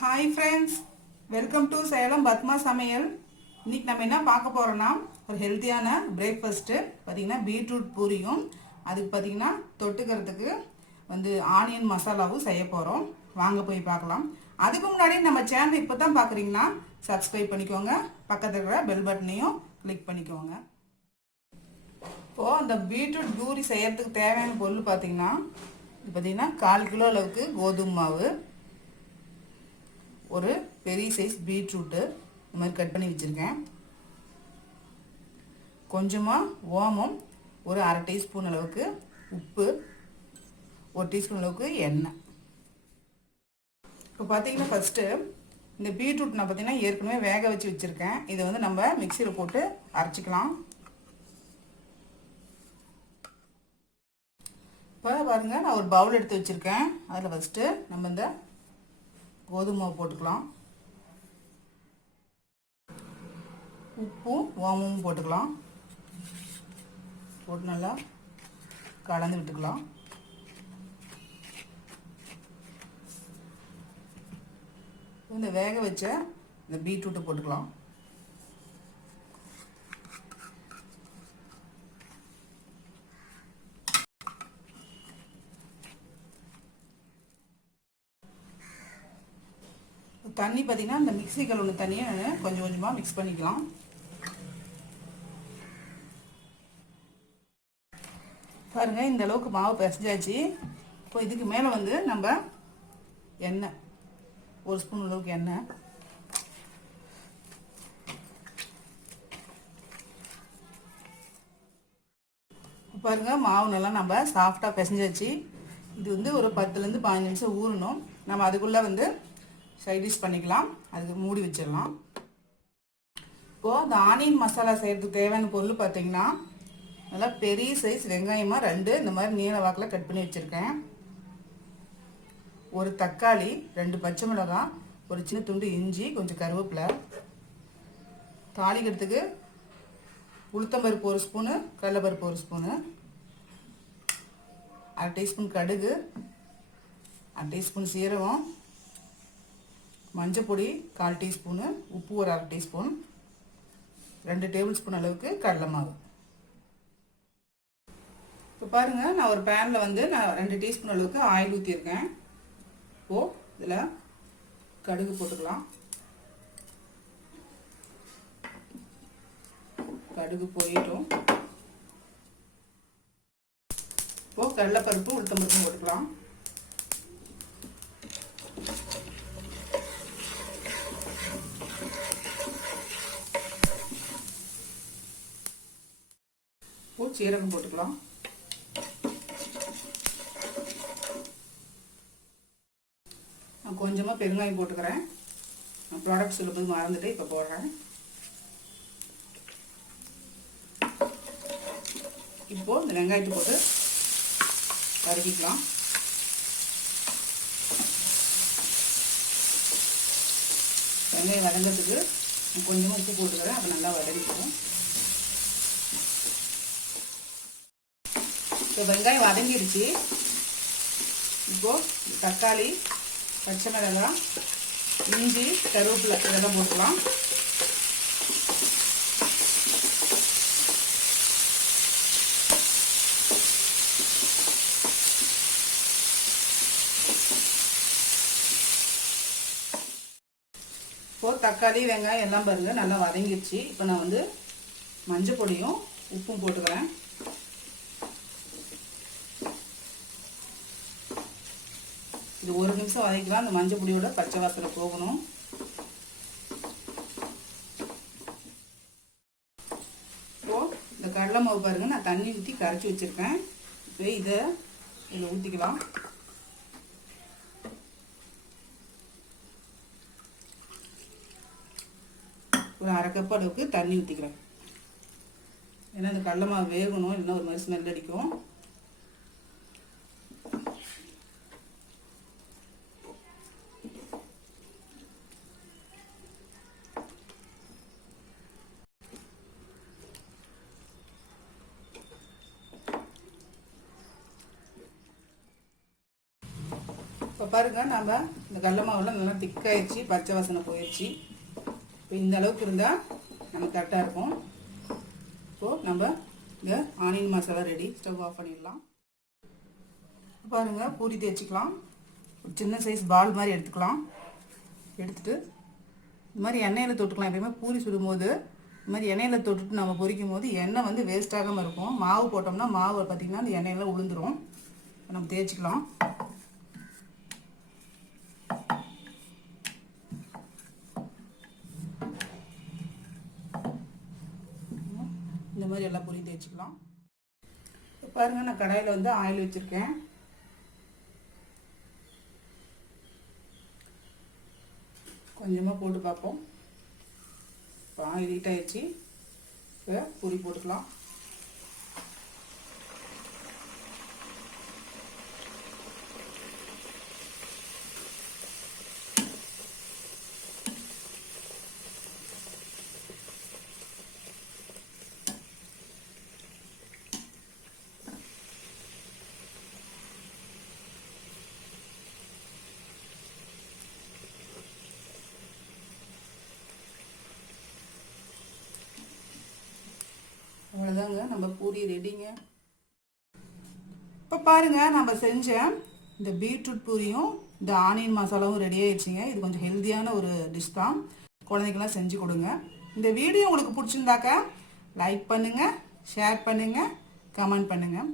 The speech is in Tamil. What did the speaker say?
Hi friends, welcome to Salem Padma சமையல். இன்னைக்கு நம்ம என்ன பார்க்க போகிறோன்னா, ஒரு ஹெல்த்தியான பிரேக்ஃபாஸ்ட்டு பார்த்தீங்கன்னா பீட்ரூட் பூரியும் அதுக்கு பார்த்தீங்கன்னா தொட்டுக்கிறதுக்கு ஆனியன் மசாலாவும் செய்ய போகிறோம். வாங்க போய் பார்க்கலாம். அதுக்கு முன்னாடி நம்ம சேனல் இப்போ தான் பார்க்குறீங்கன்னா சப்ஸ்கிரைப் பண்ணிக்கோங்க, பக்கத்தில் இருக்கிற பெல் பட்டனையும் கிளிக் பண்ணிக்கோங்க. இப்போது அந்த பீட்ரூட் பூரி செய்யறதுக்கு தேவையான பொருள் பார்த்தீங்கன்னா, இது பார்த்தீங்கன்னா 1/4 கிலோ அளவுக்கு கோதுமை மாவு, ஒரு பெரிய சைஸ் பீட்ரூட்டு இந்த மாதிரி கட் பண்ணி வச்சுருக்கேன், கொஞ்சமாக ஓமம், ஒரு 1/2 டீஸ்பூன் அளவுக்கு உப்பு, 1 டீஸ்பூன் அளவுக்கு எண்ணெய். இப்போ பார்த்தீங்கன்னா ஃபஸ்ட்டு இந்த பீட்ரூட் நான் பார்த்தீங்கன்னா ஏற்கனவே வேக வச்சு வச்சுருக்கேன். இதை நம்ம மிக்சியில் போட்டு அரைச்சிக்கலாம். இப்போ பாருங்கள், நான் ஒரு பவுல் எடுத்து வச்சுருக்கேன். அதில் ஃபஸ்ட்டு நம்ம இந்த கோதுமை மாவு போட்டுக்கலாம், உப்பும் ஓமமும் போட்டுக்கலாம், போட்டு நல்லா கலந்து விட்டுக்கலாம். இந்த வேக வச்ச இந்த பீட்ரூட்டை போட்டுக்கலாம். தண்ணி பார்த்தீங்கன்னா இந்த மிக்ஸி கழுவுன தண்ணியை கொஞ்சம் கொஞ்சமாக மிக்ஸ் பண்ணிக்கலாம். பாருங்கள், இந்த அளவுக்கு மாவு பிசைஞ்சாச்சு. இப்போ இதுக்கு மேலே நம்ம எண்ணெய், 1 ஸ்பூன் அளவுக்கு எண்ணெய், பாருங்கள் மாவு நல்லா நம்ம சாஃப்டாக பிசைஞ்சாச்சு. இது ஒரு 10லேருந்து 15 நிமிஷம் ஊறணும். நம்ம அதுக்குள்ளே சைடிஷ் பண்ணிக்கலாம். அதுக்கு மூடி வச்சிடலாம். இப்போது அந்த ஆனியன் மசாலா செய்கிறதுக்கு தேவையான பொருள் பார்த்தீங்கன்னா, நல்லா பெரிய சைஸ் வெங்காயமாக 2 இந்த மாதிரி நீல வாக்கில் கட் பண்ணி வச்சுருக்கேன், ஒரு தக்காளி, 2 பச்சை மிளகாய், ஒரு சின்ன துண்டு இஞ்சி, கொஞ்சம் கருவேப்பிலை, தாளிக்கிறதுக்கு உளுத்தம்பருப்பு 1 ஸ்பூனு, கடலைப்பருப்பு 1 ஸ்பூனு, 1/2 டீஸ்பூன் கடுகு, 1/2 டீஸ்பூன் சீரகம், மஞ்சள் பொடி 1/4 டீஸ்பூனு, உப்பு ஒரு 1/2 டீஸ்பூன், 2 டேபிள் ஸ்பூன் அளவுக்கு கடலை மாவு. இப்போ பாருங்கள், நான் ஒரு பேனில் நான் 2 டீஸ்பூன் அளவுக்கு ஆயில் ஊற்றிருக்கேன். இப்போது இதில் கடுகு போட்டுக்கலாம். கடுகு பொரியட்டும். இப்போது கடலைப்பருப்பு உளுத்தம்பருப்பும் போட்டுக்கலாம். சீரகம் போட்டுக்கலாம். நான் கொஞ்சமாக பெருங்காயம் போட்டுக்கிறேன். நான் ப்ராடக்ட் சொல்லும்போது மறந்துட்டு இப்போ போடுறேன். இப்போ இந்த வெங்காயத்தை போட்டு வதக்கிக்கலாம். வெங்காயம் வதங்கிறதுக்கு கொஞ்சமாக உப்பு போட்டுக்கிறேன். அப்போ நல்லா வதங்கிக்கும். இப்போ வெங்காயம் வதங்கிடுச்சு. இப்போது தக்காளி, பச்சை மிளகாய், இஞ்சி, கருவேப்பிலை இதெல்லாம் போட்டுக்கலாம். இப்போது தக்காளி வெங்காயம் எல்லாம் பாருங்கள் நல்லா வதங்கிடுச்சு. இப்போ நான் மஞ்சள் பொடியும் உப்பும் போட்டுக்கிறேன். இது 1 நிமிஷம் வதக்கலாம். அந்த மஞ்சள் பொடியோட பச்சை வாசனை போகணும். இப்போது இந்த கடலை மாவு பாருங்கள், நான் தண்ணி ஊற்றி கரைச்சி வச்சுருக்கேன். இப்போ இதில் ஊற்றிக்கலாம். ஒரு 1/2 கப் அளவுக்கு தண்ணி ஊற்றிக்கிறேன். ஏன்னா இந்த கடலை மாவு வேகணும், இல்லைன்னா ஒரு மாதிரி ஸ்மெல் அடிக்கும். இப்போ பாருங்கள், நம்ம இந்த கடல மாவுலாம் நல்லா திக்காயிடுச்சு, பச்சை வாசனை போயிடுச்சு. இப்போ இந்த அளவுக்கு இருந்தால் நமக்கு கரெக்டாக இருக்கும். இப்போது நம்ம இந்த onion masala ready. Stove off பண்ணிடலாம். பாருங்கள், பூரி தேய்ச்சிக்கலாம். ஒரு சின்ன சைஸ் பால் மாதிரி எடுத்துக்கலாம். எடுத்துகிட்டு இந்த மாதிரி எண்ணெயில் தொட்டுக்கலாம். எப்பயுமே பூரி சுடும்போது இந்த மாதிரி எண்ணெயில் தொட்டுட்டு நம்ம பொரிக்கும் போது எண்ணெய் வந்து வேஸ்ட் ஆகாமல் இருக்கும். மாவு போட்டோம்னா மாவு பார்த்திங்கன்னா அந்த எண்ணெயில் உளுந்துடும். நம்ம தேய்ச்சிக்கலாம். இந்த மாதிரி எல்லா பூரியும் தேய்ச்சிக்கலாம். பாருங்கள், நான் கடாயில் வந்து ஆயில் வச்சுருக்கேன். கொஞ்சமாக போட்டு பார்ப்போம். இப்போ ஆயில் ஹீட் ஆகிடுச்சு. இப்போ பூரி போட்டுக்கலாம். அவ்வளோதாங்க, நம்ம பூரி ரெடிங்க. இப்போ பாருங்கள், நம்ம செஞ்ச இந்த பீட்ரூட் பூரியும் இந்த ஆனியன் மசாலாவும் ரெடி ஆயிடுச்சுங்க. இது கொஞ்சம் ஹெல்த்தியான ஒரு டிஷ் தான். குழந்தைங்களாம் செஞ்சு கொடுங்க. இந்த வீடியோ உங்களுக்கு பிடிச்சிருந்தாக்கா லைக் பண்ணுங்கள், ஷேர் பண்ணுங்கள், கமெண்ட் பண்ணுங்கள்.